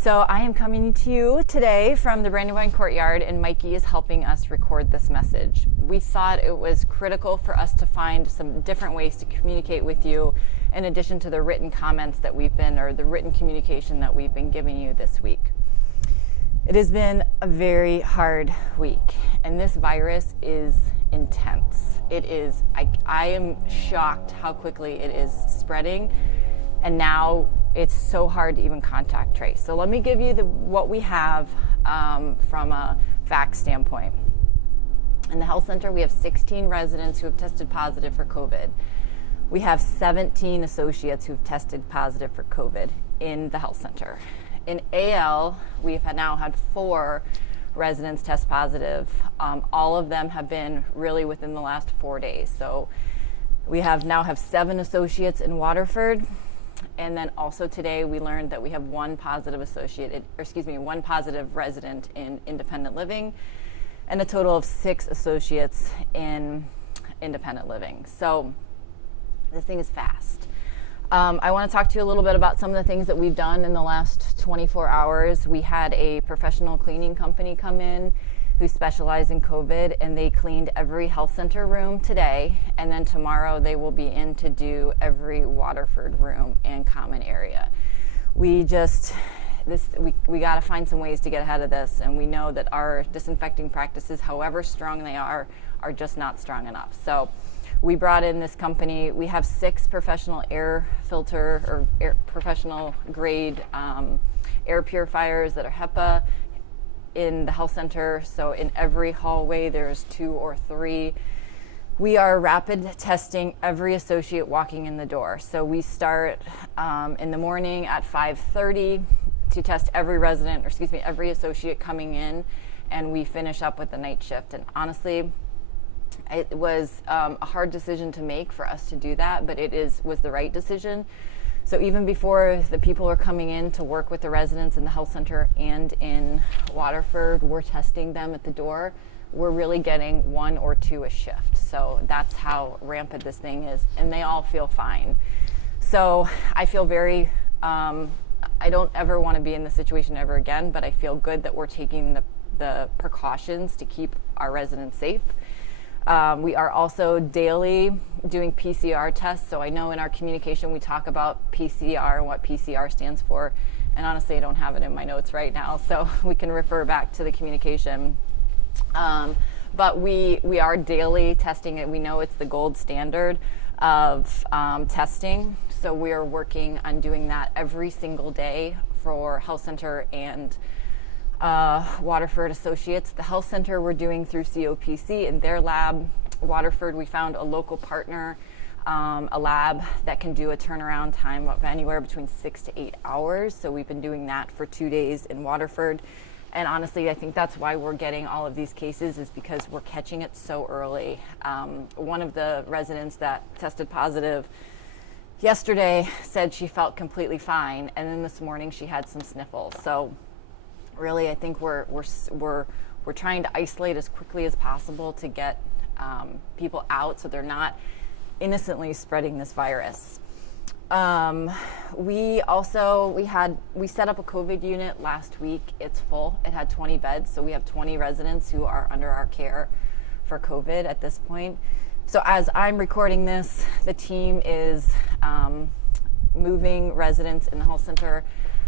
So I am coming to you today from the Brandywine Courtyard, and Mikey is helping us record this message. We thought it was critical for us to find some different ways to communicate with you in addition to the written comments that the written communication that we've been giving you this week. It has been a very hard week, and this virus is intense. I am shocked how quickly it is spreading, and now it's so hard to even contact trace. So let me give you what we have from a fact standpoint. In the health center, we have 16 residents who have tested positive for COVID. We have 17 associates who've tested positive for COVID in the health center. In AL, we've now had 4 residents test positive. All of them have been really within the last 4 days. So we now have 7 associates in Waterford. And then also today we learned that we have one positive resident in independent living and a total of 6 associates in independent living. So this thing is fast. I want to talk to you a little bit about some of the things that we've done in the last 24 hours. We had a professional cleaning company come in who specialize in COVID, and they cleaned every health center room today, and then tomorrow they will be in to do every Waterford room and common area. We got to find some ways to get ahead of this, and we know that our disinfecting practices, however strong they are just not strong enough. So we brought in this company. We have 6 professional professional grade air purifiers that are HEPA in the health center. So in every hallway there's 2 or 3. We are rapid testing every associate walking in the door. So we start in the morning at 5:30 to test every every associate coming in, and we finish up with the night shift. And honestly, it was a hard decision to make for us to do that, but was the right decision. So even before the people are coming in to work with the residents in the health center and in Waterford, we're testing them at the door. We're really getting 1 or 2 a shift. So that's how rampant this thing is, and they all feel fine. So I feel I don't ever want to be in this situation ever again, but I feel good that we're taking the precautions to keep our residents safe. We are also daily doing PCR tests. So I know in our communication we talk about PCR and what PCR stands for. And honestly, I don't have it in my notes right now, so we can refer back to the communication. But we are daily testing it. We know it's the gold standard of testing. So we are working on doing that every single day for health center and Waterford associates. The health center we're doing through COPC in their lab. Waterford, we found a local partner, a lab that can do a turnaround time of anywhere between 6 to 8 hours. So we've been doing that for 2 days in Waterford. And honestly, I think that's why we're getting all of these cases, is because we're catching it so early. One of the residents that tested positive yesterday said she felt completely fine, and then this morning she had some sniffles. So really, I think we're trying to isolate as quickly as possible to get people out so they're not innocently spreading this virus. We set up a COVID unit last week. It's full. It had 20 beds, so we have 20 residents who are under our care for COVID at this point. So as I'm recording this, the team is moving residents in the health center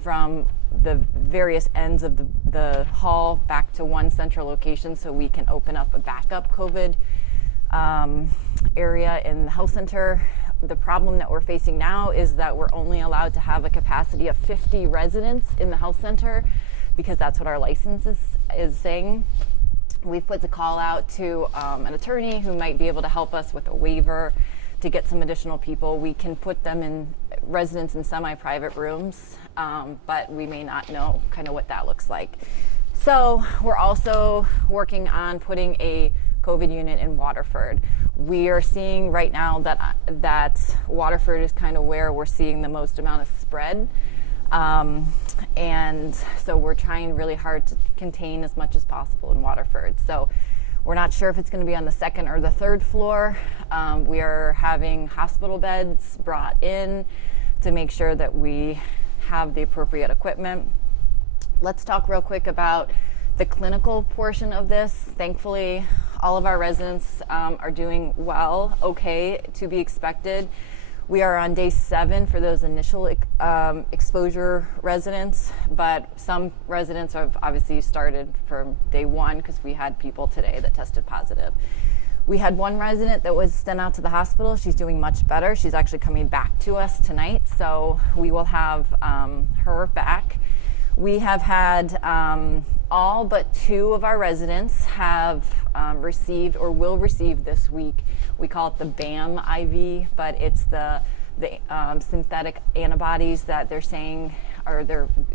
from the various ends of the hall back to one central location so we can open up a backup COVID area in the health center. The problem that we're facing now is that we're only allowed to have a capacity of 50 residents in the health center because that's what our license is saying. We've put the call out to an attorney who might be able to help us with a waiver to get some additional people. We can put them in residents in semi-private rooms, but we may not know kind of what that looks like. So we're also working on putting a COVID unit in Waterford. We are seeing right now that Waterford is kind of where we're seeing the most amount of spread. And so we're trying really hard to contain as much as possible in Waterford. So we're not sure if it's going to be on the 2nd or the 3rd floor. We are having hospital beds brought in to make sure that we have the appropriate equipment. Let's talk real quick about the clinical portion of this. Thankfully, all of our residents are doing well, okay, to be expected. We are on day 7 for those initial exposure residents, but some residents have obviously started from day 1 because we had people today that tested positive. We had one resident that was sent out to the hospital. She's doing much better. She's actually coming back to us tonight, so we will have her back. We have had all but 2 of our residents have received or will receive this week. We call it the BAM IV, but it's the synthetic antibodies that they're saying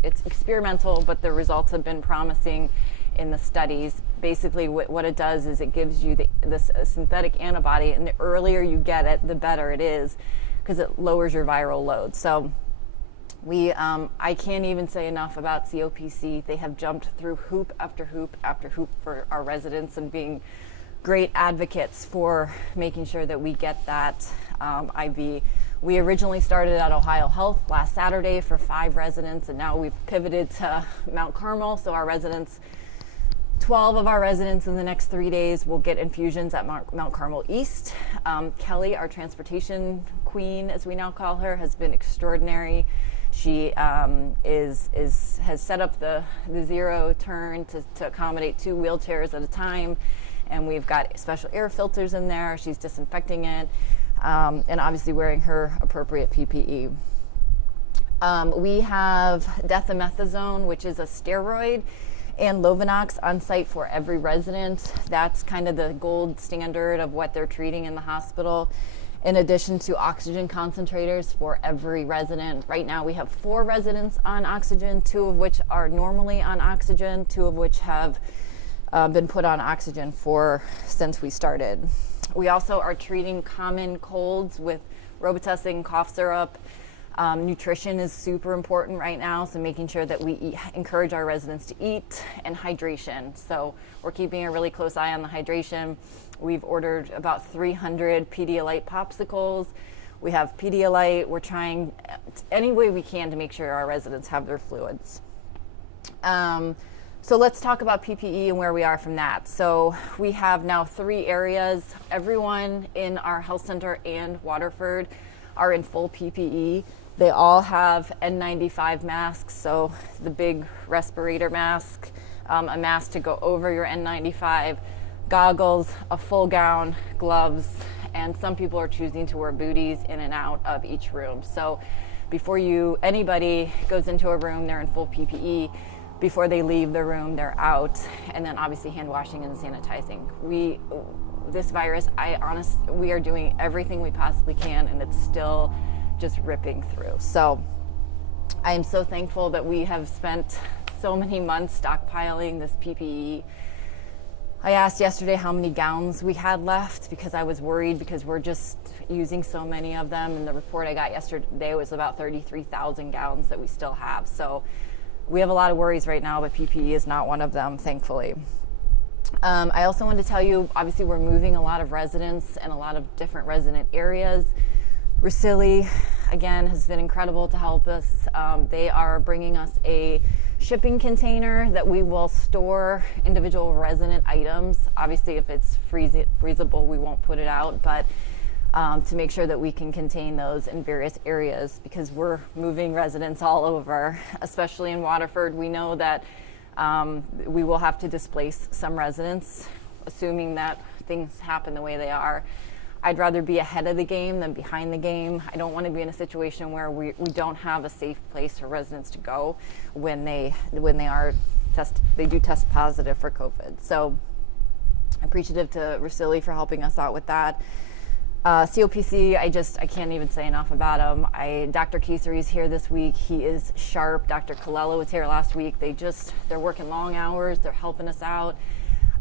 it's experimental, but the results have been promising in the studies. Basically, what it does is it gives you this synthetic antibody, and the earlier you get it, the better it is, because it lowers your viral load. So I can't even say enough about COPC. They have jumped through hoop after hoop after hoop for our residents and being great advocates for making sure that we get that IV. We originally started at Ohio Health last Saturday for 5 residents, and now we've pivoted to Mount Carmel. So 12 of our residents in the next 3 days will get infusions at Mount Carmel East. Kelly, our transportation queen, as we now call her, has been extraordinary. She has set up the zero turn to accommodate 2 wheelchairs at a time, and we've got special air filters in there. She's disinfecting it, and obviously wearing her appropriate PPE. We have dexamethasone, which is a steroid, and Lovenox on site for every resident. That's kind of the gold standard of what they're treating in the hospital, in addition to oxygen concentrators for every resident. Right now we have 4 residents on oxygen, 2 of which are normally on oxygen, 2 of which have been put on oxygen since we started. We also are treating common colds with Robitussin cough syrup. Nutrition is super important right now, so making sure that we encourage our residents to eat, and hydration. So we're keeping a really close eye on the hydration. We've ordered about 300 Pedialyte popsicles. We have Pedialyte. We're trying any way we can to make sure our residents have their fluids. So let's talk about PPE and where we are from that. So we have now 3 areas. Everyone in our health center and Waterford are in full PPE. They all have N95 masks, so the big respirator mask, a mask to go over your N95, goggles, a full gown, gloves, and some people are choosing to wear booties in and out of each room. So before anybody goes into a room, they're in full PPE. Before they leave the room, they're out, and then obviously hand washing and sanitizing. This virus, we are doing everything we possibly can, and it's still just ripping through. So I am so thankful that we have spent so many months stockpiling this PPE. I asked yesterday how many gowns we had left because I was worried because we're just using so many of them, and the report I got yesterday was about 33,000 gowns that we still have. So we have a lot of worries right now, but PPE is not one of them, thankfully. I also wanted to tell you, obviously we're moving a lot of residents in a lot of different resident areas. Russilli, again, has been incredible to help us. They are bringing us a shipping container that we will store individual resident items. Obviously, if it's freezable, we won't put it out, but to make sure that we can contain those in various areas, because we're moving residents all over, especially in Waterford. We know that we will have to displace some residents, assuming that things happen the way they are. I'd rather be ahead of the game than behind the game. I don't want to be in a situation where we don't have a safe place for residents to go when they do test positive for COVID. So appreciative to Russilli for helping us out with that. COPC, I can't even say enough about him. Dr. Kesari's here this week. He is sharp. Dr. Colella was here last week. They're working long hours. They're helping us out.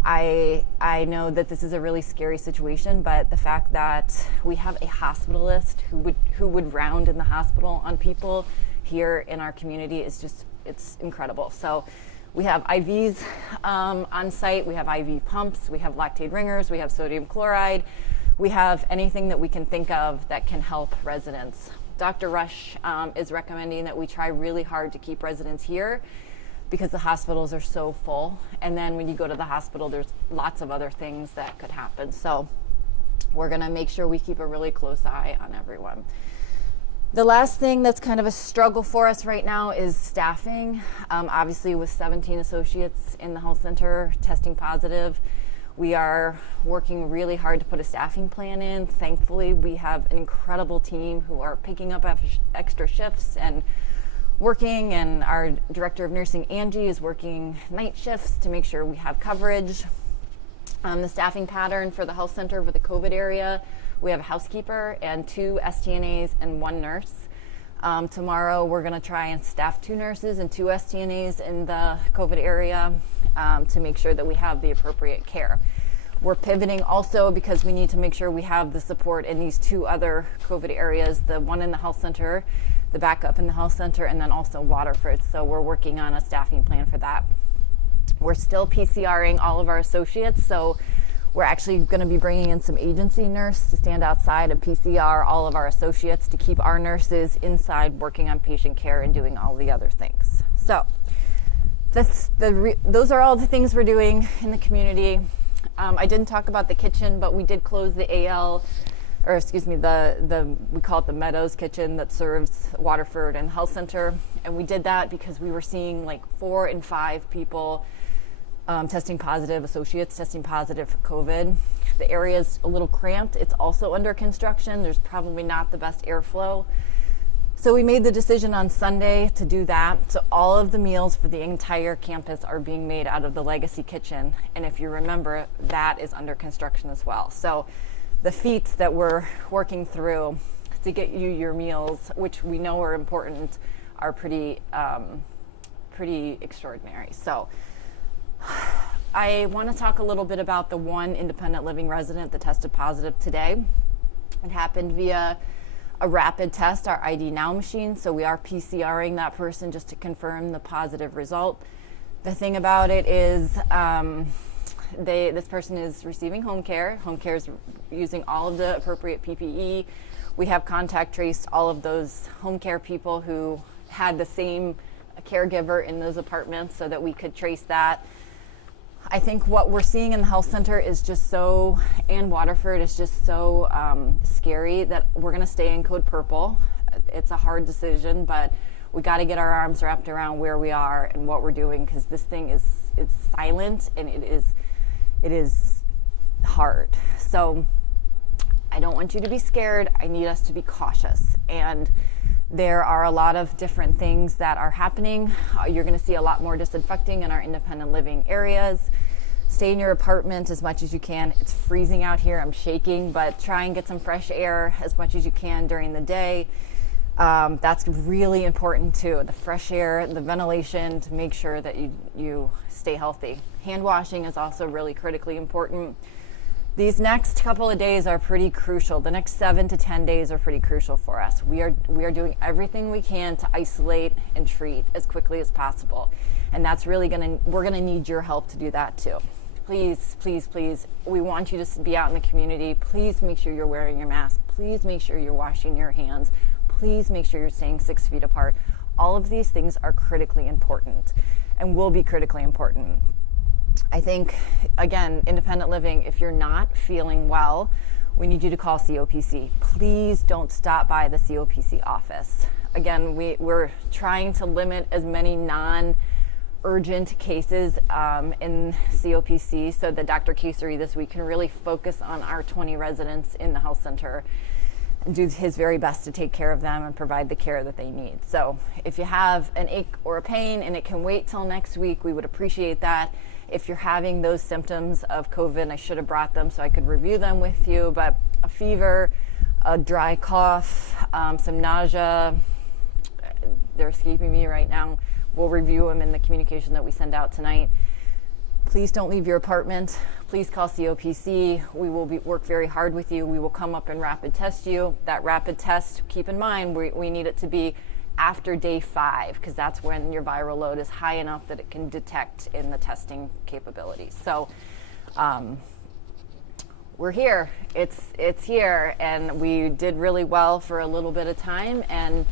I know that this is a really scary situation, but the fact that we have a hospitalist who would round in the hospital on people here in our community it's incredible. So we have IVs on site. We have IV pumps. We have lactate ringers. We have sodium chloride. We have anything that we can think of that can help residents. Dr. Rush is recommending that we try really hard to keep residents here because the hospitals are so full. And then when you go to the hospital, there's lots of other things that could happen. So we're going to make sure we keep a really close eye on everyone. The last thing that's kind of a struggle for us right now is staffing. Obviously, with 17 associates in the health center testing positive, we are working really hard to put a staffing plan in. Thankfully, we have an incredible team who are picking up extra shifts and working, and our director of nursing, Angie, is working night shifts to make sure we have coverage. The staffing pattern for the health center for the COVID area, we have a housekeeper and 2 STNAs and 1 nurse. Tomorrow we're going to try and staff 2 nurses and 2 STNAs in the COVID area to make sure that we have the appropriate care. We're pivoting also because we need to make sure we have the support in these 2 other COVID areas, the one in the health center, the backup in the health center, and then also Waterford. So we're working on a staffing plan for that. We're still PCRing all of our associates, so we're actually going to be bringing in some agency nurse to stand outside and PCR all of our associates to keep our nurses inside working on patient care and doing all the other things. So those are all the things we're doing in the community. I didn't talk about the kitchen, but we did close the we call it the Meadows kitchen that serves Waterford and Health Center. And we did that because we were seeing like 4 and 5 people testing positive, associates testing positive for COVID. The area is a little cramped. It's also under construction. There's probably not the best airflow. So we made the decision on Sunday to do that. So all of the meals for the entire campus are being made out of the legacy kitchen. And if you remember, that is under construction as well. So the feats that we're working through to get you your meals, which we know are important, are pretty extraordinary. So I want to talk a little bit about the one independent living resident that tested positive today. It happened via a rapid test, our ID Now machine. So we are PCRing that person just to confirm the positive result. The thing about it is this person is receiving home care. Home care is using all of the appropriate PPE. We have contact traced all of those home care people who had the same caregiver in those apartments so that we could trace that. I think what we're seeing in the health center is just so, and Waterford is just so scary that we're going to stay in code purple. It's a hard decision, but we got to get our arms wrapped around where we are and what we're doing, because this thing it's silent and it is hard. So I don't want you to be scared. I need us to be cautious. And there are a lot of different things that are happening. You're going to see a lot more disinfecting in our independent living areas. Stay in your apartment as much as you can. It's freezing out here. I'm shaking, but try and get some fresh air as much as you can during the day. That's really important too. The fresh air, the ventilation, to make sure that you stay healthy. Hand washing is also really critically important. These next couple of days are pretty crucial. The next 7 to 10 days are pretty crucial for us. We are doing everything we can to isolate and treat as quickly as possible. And that's really we're gonna need your help to do that too. Please, please, please, we want you to be out in the community. Please make sure you're wearing your mask. Please make sure you're washing your hands. Please make sure you're staying 6 feet apart. All of these things are critically important and will be critically important. I think, again, independent living, if you're not feeling well, we need you to call COPC. Please don't stop by the COPC office. Again, we're trying to limit as many non-urgent cases in COPC so that Dr. Kesari this week can really focus on our 20 residents in the health center and do his very best to take care of them and provide the care that they need. So if you have an ache or a pain and it can wait till next week, we would appreciate that. If you're having those symptoms of COVID, I should have brought them so I could review them with you, but a fever, a dry cough, some nausea, they're escaping me right now. We'll review them in the communication that we send out tonight. Please don't leave your apartment. Please call COPC. We will work very hard with you. We will come up and rapid test you. That rapid test, keep in mind, we need it to be after day 5, because that's when your viral load is high enough that it can detect in the testing capabilities. So we're here. It's here, and we did really well for a little bit of time, and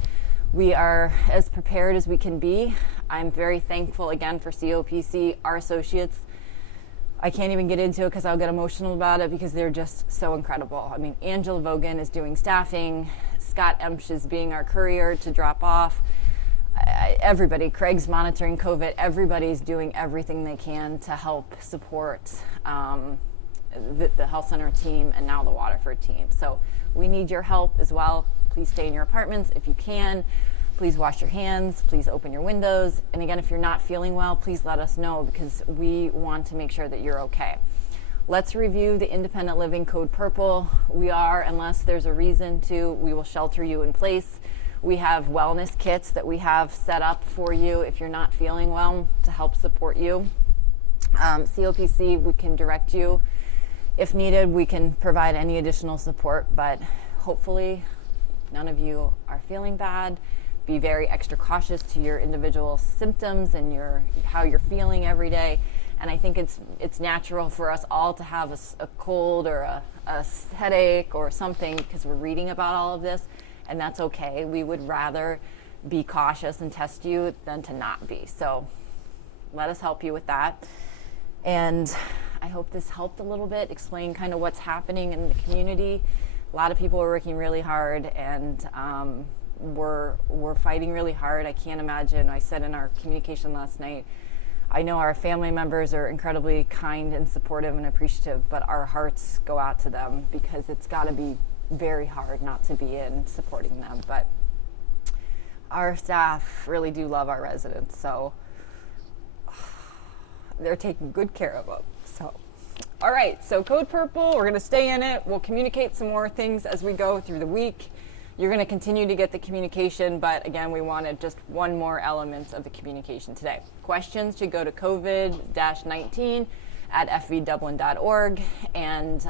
we are as prepared as we can be. I'm very thankful again for COPC, our associates. I can't even get into it because I'll get emotional about it because they're just so incredible. I mean, Angela Vogan is doing staffing, Scott Emsch is being our courier to drop off. Everybody, Craig's monitoring COVID, everybody's doing everything they can to help support the health center team and now the Waterford team. So we need your help as well. Please stay in your apartments if you can. Please wash your hands, please open your windows. And again, if you're not feeling well, please let us know because we want to make sure that you're okay. Let's review the Independent Living Code Purple. We are, unless there's a reason to, we will shelter you in place. We have wellness kits that we have set up for you if you're not feeling well to help support you. COPC, we can direct you. If needed, we can provide any additional support, but hopefully none of you are feeling bad. Be very extra cautious to your individual symptoms and how you're feeling every day. And I think it's natural for us all to have a cold or a headache or something because we're reading about all of this, and that's okay. We would rather be cautious and test you than to not be. So let us help you with that. And I hope this helped a little bit, explain kind of what's happening in the community. A lot of people are working really hard, and we're fighting really hard. I can't imagine. I said in our communication last night, I know our family members are incredibly kind and supportive and appreciative, but our hearts go out to them because it's got to be very hard not to be in supporting them. But our staff really do love our residents, so they're taking good care of them. So, all right, so Code Purple, we're going to stay in it. We'll communicate some more things as we go through the week. You're going to continue to get the communication, but again, we wanted just one more element of the communication today. Questions should go to covid-19@fvdublin.org, and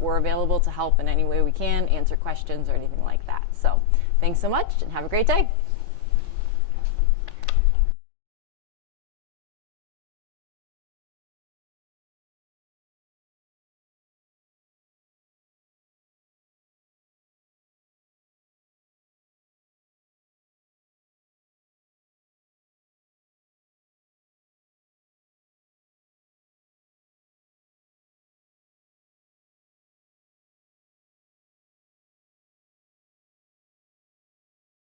we're available to help in any way we can, answer questions or anything like that. So thanks so much, and have a great day.